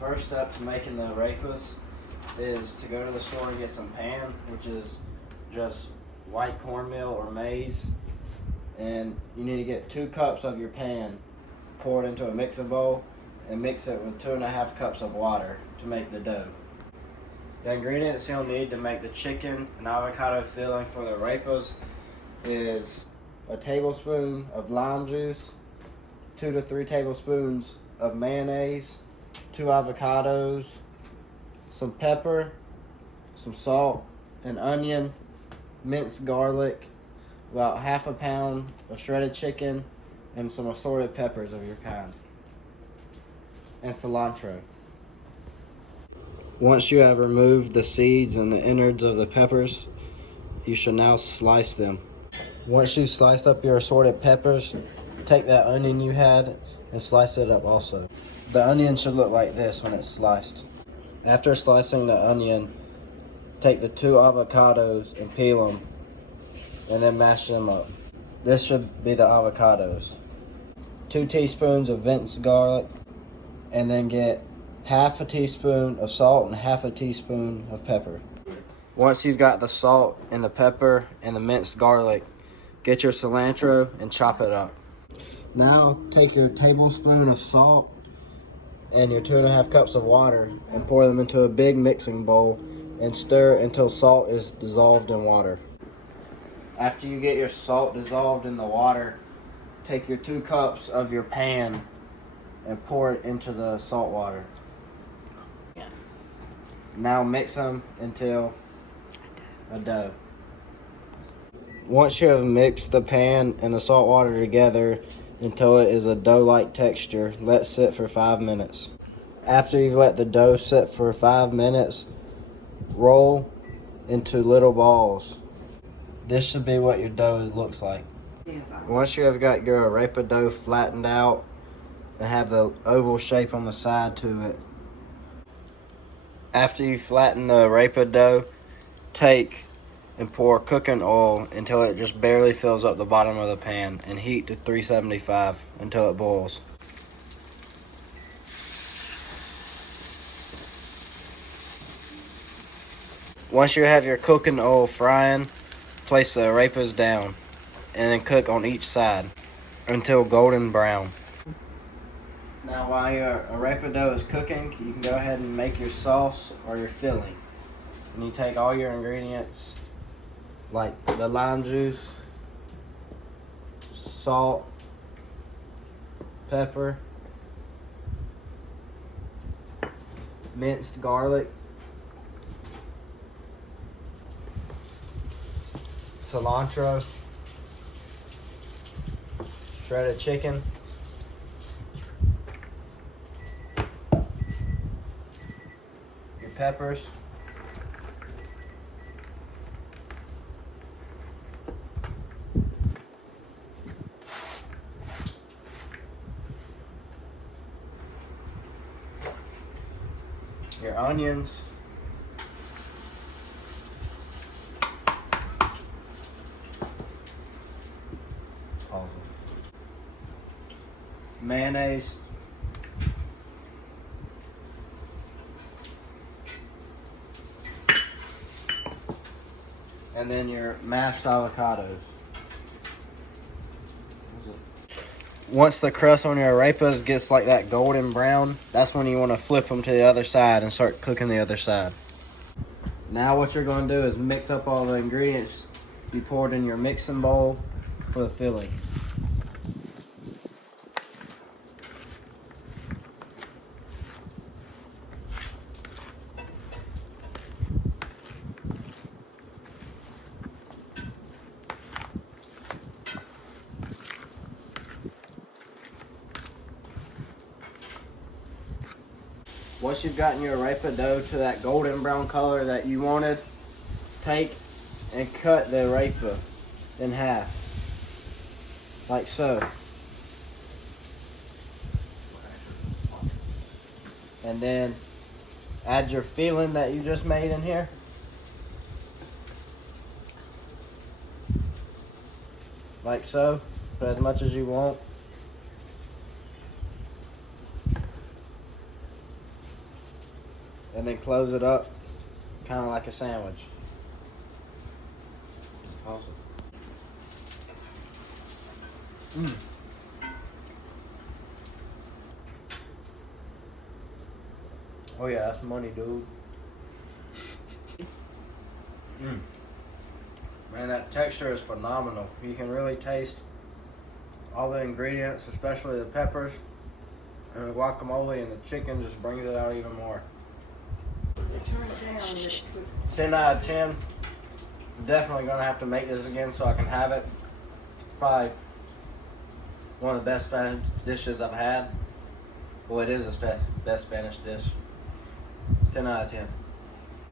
first step to making the arepas is to go to the store and get some pan, which is just white cornmeal or maize. And you need to get 2 cups of your pan, pour it into a mixing bowl, and mix it with 2.5 cups of water to make the dough. The ingredients you'll need to make the chicken and avocado filling for the arepas is a tablespoon of lime juice, 2 to 3 tablespoons of mayonnaise, 2 avocados, some pepper, some salt, an onion, minced garlic, about half a pound of shredded chicken, and some assorted peppers of your kind, and cilantro. Once you have removed the seeds and the innards of the peppers, you should now slice them. Once you've sliced up your assorted peppers, take that onion you had and slice it up also. The onion should look like this when it's sliced. After slicing the onion, take the 2 avocados and peel them, and then mash them up. This should be the avocados. 2 teaspoons of minced garlic, and then get half a teaspoon of salt and half a teaspoon of pepper. Once you've got the salt and the pepper and the minced garlic, get your cilantro and chop it up. Now take your tablespoon of salt and your 2.5 cups of water and pour them into a big mixing bowl and stir until salt is dissolved in water. After you get your salt dissolved in the water, take your 2 cups of your pan and pour it into the salt water. Now mix them until a dough. Once you have mixed the pan and the salt water together until it is a dough-like texture, let sit for 5 minutes. After you've let the dough sit for 5 minutes, roll into little balls. This should be what your dough looks like. Once you have got your arepa dough flattened out and have the oval shape on the side to it, after you flatten the arepa dough, take and pour cooking oil until it just barely fills up the bottom of the pan and heat to 375 until it boils. Once you have your cooking oil frying, place the arepas down and then cook on each side until golden brown. Now while your arepa dough is cooking, you can go ahead and make your sauce or your filling. And you take all your ingredients like the lime juice, salt, pepper, minced garlic, cilantro, shredded chicken, your peppers, your onions, mayonnaise, and then your mashed avocados. Once the crust on your arepas gets like that golden brown, that's when you want to flip them to the other side and start cooking the other side. Now what you're going to do is mix up all the ingredients you poured in your mixing bowl for the filling. Once you've gotten your arepa dough to that golden brown color that you wanted, take and cut the arepa in half, like so. And then add your filling that you just made in here. Like so. Put as much as you want. and then close it up, kind of like a sandwich. Awesome. Oh yeah, that's money, dude. Man, that texture is phenomenal. You can really taste all the ingredients, especially the peppers and the guacamole, and the chicken just brings it out even more. 10 out of 10. Definitely gonna have to make this again so I can have it. Probably one of the best Spanish dishes I've had. Well, it is the best Spanish dish. 10 out of 10.